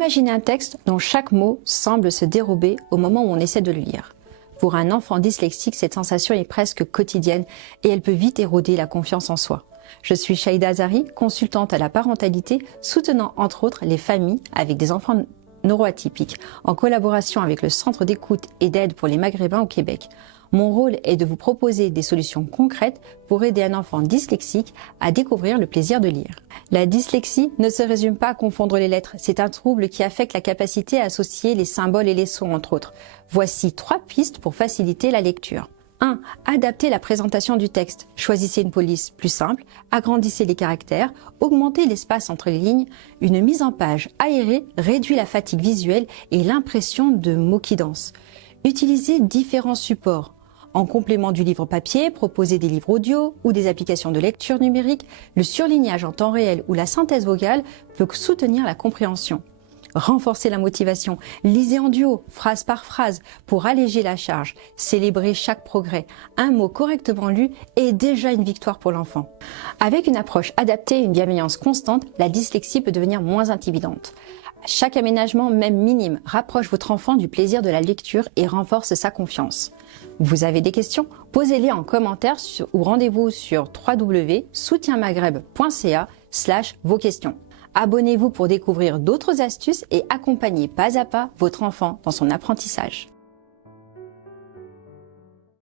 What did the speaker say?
Imaginez un texte dont chaque mot semble se dérober au moment où on essaie de le lire. Pour un enfant dyslexique, cette sensation est presque quotidienne et elle peut vite éroder la confiance en soi. Je suis Shaïda Azari, consultante à la parentalité, soutenant entre autres les familles avec des enfants neuroatypiques, en collaboration avec le Centre d'écoute et d'aide pour les Maghrébins au Québec. Mon rôle est de vous proposer des solutions concrètes pour aider un enfant dyslexique à découvrir le plaisir de lire. La dyslexie ne se résume pas à confondre les lettres, c'est un trouble qui affecte la capacité à associer les symboles et les sons entre autres. Voici 3 pistes pour faciliter la lecture. 1. Adaptez la présentation du texte. Choisissez une police plus simple, agrandissez les caractères, augmentez l'espace entre les lignes. Une mise en page aérée réduit la fatigue visuelle et l'impression de mots qui dansent. Utilisez différents supports. En complément du livre papier, proposez des livres audio ou des applications de lecture numérique. Le surlignage en temps réel ou la synthèse vocale peut soutenir la compréhension. Renforcez la motivation, lisez en duo, phrase par phrase, pour alléger la charge. Célébrez chaque progrès. Un mot correctement lu est déjà une victoire pour l'enfant. Avec une approche adaptée et une bienveillance constante, la dyslexie peut devenir moins intimidante. Chaque aménagement, même minime, rapproche votre enfant du plaisir de la lecture et renforce sa confiance. Vous avez des questions? Posez-les en commentaire ou rendez-vous sur www.soutienmaghreb.ca/vos questions. Abonnez-vous pour découvrir d'autres astuces et accompagnez pas à pas votre enfant dans son apprentissage.